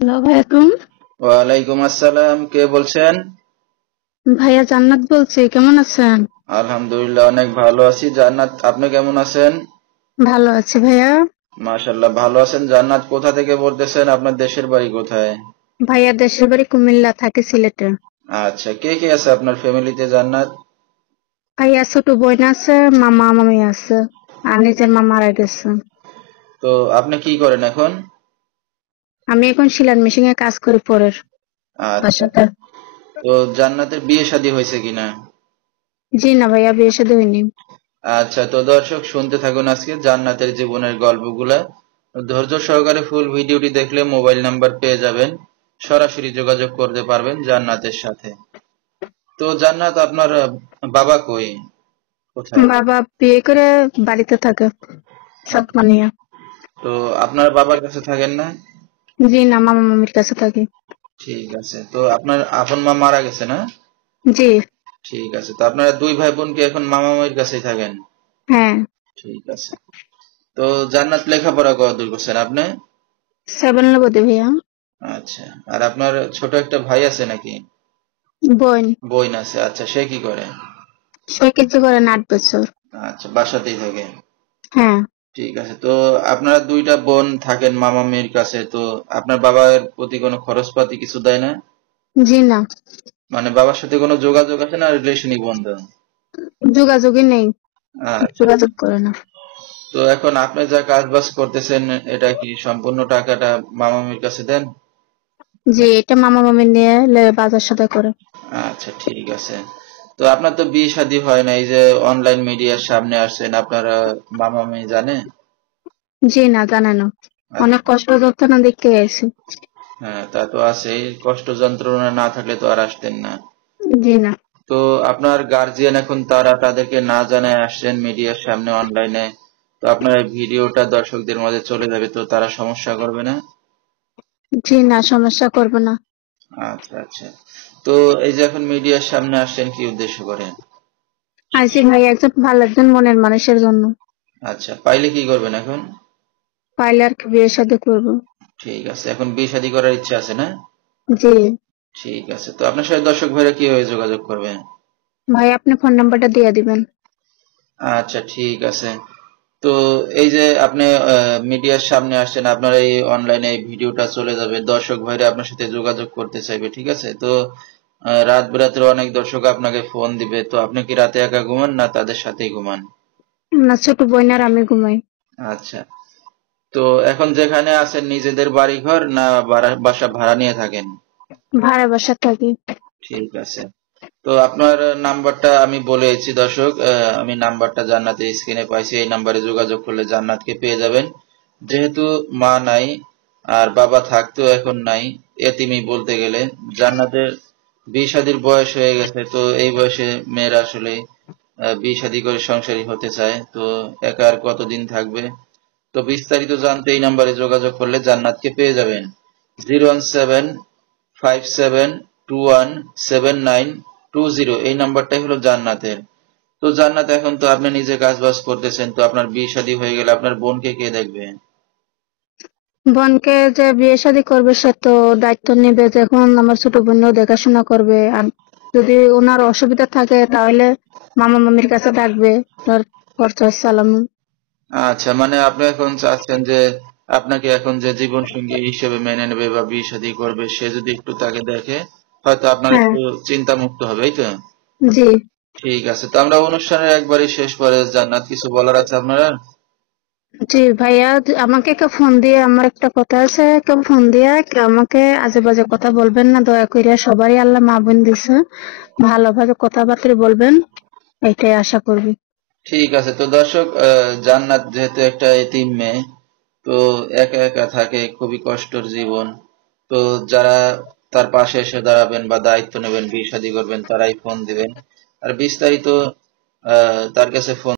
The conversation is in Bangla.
হ্যালো ভাইয়া তুম ওয়ালাইকুম আসসালাম, কে বলছেন? ভাইয়া জান্নাত বলছি, কেমন আছেন? আলহামদুলিল্লাহ, অনেক ভালো আছি। জান্নাত, আপনি কেমন আছেন? ভালো আছি ভাইয়া। মাশাল্লাহ, ভালো আছেন। জান্নাত, কোথা থেকে বলতেছেন? আপনার দেশের বাড়ি কোথায়? ভাইয়া দেশের বাড়ি কুমিল্লা, থাকে সিলেটে। আচ্ছা, কে কে আছে আপনার ফ্যামিলিতে জান্নাত? ভাইয়া ছোট বোন আছে, মামা মামি আছে, আর নিজের মা মারা গেছে। তো আপনি কি করেন এখন? আমি এখন সেলাই মেশিনে কাজ করি পরের আচ্ছা। বাসাতে। তো জান্নাতের বিয়ে শাদী হয়েছে কিনা? জি না ভাইয়া, বিয়ে শাদী হয়নি। আচ্ছা, তো দর্শক শুনতে থাকুন আজকে জান্নাতের জীবনের গল্পগুলা। ধৈর্য সহকারে ফুল ভিডিওটি দেখলে মোবাইল নাম্বার পেয়ে যাবেন, সরাসরি যোগাযোগ করতে পারবেন জান্নাতের সাথে। তো জান্নাত, আপনার বাবা কই, কোথায়? বাবা বিয়ে করে বাড়িতে থাকে, সাতমানিয়া। তো আপনার বাবার কাছে থাকেন না? জি না, মামা মামির কাছে থাকি। ঠিক আছে, তো আপনার আপন মা মারা গেছে না? জি। ঠিক আছে, তো আপনারা দুই ভাই বোন কি এখন মামা মামির কাছেই থাকেন? হ্যাঁ। ঠিক আছে। তো জান্নাত, লেখাপড়া কতদূর করছেন আপনি? সেভেন লেবুতে ভাইয়া। আচ্ছা, আর আপনার ছোট একটা ভাই আছে নাকি? বোন। বোন আছে, আচ্ছা, সে কি করে? সে কিছু করে না, 8 বছর। আচ্ছা, বাসাতেই থাকে। হ্যাঁ। ঠিক আছে, তো আপনারা দুইটা বোন থাকেন মামা মেয়ের কাছে, তো আপনার বাবার প্রতি কোনো খরচপাতি কিছু দেয় না? জি না, মানে বাবার সাথে কোনো যোগাযোগ আছে না রিলেশনই বন্ধ? যোগাযোগই নেই, আচ্ছা, যোগাযোগ করে না। তো এখন আপনি যা কাজ বাজ করতেছেন, এটা কি সম্পূর্ণ টাকাটা মামা মামির কাছে দেন? জি, এটা মামা মামি নিয়ে বাজার সদাই করে। আচ্ছা, ঠিক আছে। তো আপনার তো বিয়ে শাদী হয় না, এই যে অনলাইন মিডিয়ার সামনে আসছেন, আপনারা মামা মামি জানে? জি না, জানে না। আচ্ছা, অনেক কষ্ট যন্ত্রণা দেখে এসেছি। হ্যাঁ, তা তো আছেই, কষ্ট যন্ত্রণা না থাকলে তো আর আসতেন না। জি না। তো আপনার গার্জিয়ান এখন তারা তাদেরকে না জানায় আসছেন মিডিয়ার সামনে অনলাইনে, তো আপনার এই ভিডিওটা দর্শকদের মাঝে চলে যাবে, তো তারা সমস্যা করবে না? জি না, সমস্যা করবে না। আচ্ছা, আচ্ছা। তো এই যে এখন মিডিয়ার সামনে আসছেন, কি উদ্দেশ্য করেন? আইসি ভাই একজন ভালো, একজন মনের মানুষের জন্য। আচ্ছা, পাইলে কি করবেন এখন? পাইলে আর কি বিয়ে শাদী করবো। ঠিক আছে, এখন বিয়ে শাদী করার ইচ্ছা আছে না? জি। ঠিক আছে, তো আপনার সাথে দর্শক ভাইরা কিভাবে যোগাযোগ করবেন? ভাই আপনি ফোন নাম্বারটা দিয়ে দিবেন। আচ্ছা, ঠিক আছে। তো এই যে আপনি মিডিয়ার সামনে আসছেন, আপনার এই অনলাইনে এই ভিডিওটা চলে যাবে, দর্শক ভাইরা আপনার সাথে যোগাযোগ করতে চাইবে, ঠিক আছে? তো রাত বেরাতের অনেক দর্শক আপনাকে ফোন দিবে, তো আপনি কি রাতে একা ঘুমান না তাদের সাথেই ঘুমান? না, ছোট বোন আর আমি ঘুমাই। আচ্ছা, তো এখন যেখানে আছেন নিজেদের বাড়িঘর না বাসা ভাড়া নিয়ে থাকেন? ভাড়া বাসা থাকি। ঠিক আছে, তো আপনার নাম্বারটা আমি বলেছি দর্শক, আমি নাম্বারটা জান্নাতের স্ক্রিনে পাইছি, এই নাম্বারে যোগাযোগ করলে জান্নাতকে পেয়ে যাবেন। যেহেতু মা নাই আর বাবা থাকতেও এখন নাই, এতিমই বলতে গেলে, জান্নাতের বিয়ে শাদীর বয়স হয়ে গেছে, তো এই বয়সে মেয়েরা আসলে বিয়ে শাদী করে সংসারী হতে চায়, তো একা আর কতদিন থাকবে। তো বিস্তারিত জানতে এই নাম্বারে যোগাযোগ করলে জান্নাতকে পেয়ে যাবেন। 01757217920, এই নাম্বারটাই হলো জান্নাতের। তো জান্নাত, এখন তো আপনি নিজে কাজ বাজ করতেছেন, তো আপনার বিয়ে শাদী হয়ে গেলে আপনার বোনকে কে দেখবে? বোনকে যে বিয়ে শাদী করবে সে তো দায়িত্ব নেবে, যখন আমার ছোট বোনও দেখাশোনা করবে। আর যদি ওনার অসুবিধা থাকে তাহলে মামা মামির কাছে ডাকবে, তার খরচ চালানো। আচ্ছা, মানে আপনি এখন চাচ্ছেন যে আপনাকে এখন যে জীবন সঙ্গী হিসেবে মেনে নেবে বা বিয়ে শাদী করবে, সে যদি একটু তাকে দেখে, হয়তো আপনার হ্যাঁ। একটু চিন্তা মুক্ত হবে, এই তো? জি। ঠিক আছে, তো আমরা অনুষ্ঠানের একবারই শেষ পরে, জান্নাত, কিছু বলার আছে আপনারা? জি ভাইয়া, আমাকে কেউ ফোন দিয়ে, আমার একটা কথা আছে, কেউ ফোন দিয়ে কেউ আমাকে আজে বাজে কথা বলবেন না, দয়া করে। সবারই আল্লাহ মা বোন দিছে, ভালোভাবে কথাবার্তা বলবেন, এটাই আশা করবি। ঠিক আছে, তো দর্শক, জান্নাত যেহেতু একটা এতিম মেয়ে, তো একা একা থাকে, খুবই কষ্টের জীবন। তো যারা তার পাশে এসে দাঁড়াবেন বা দায়িত্ব নেবেন, বিয়ে শাদী করবেন, তারাই ফোন দিবেন। আর বিস্তারিত তার কাছে ফোন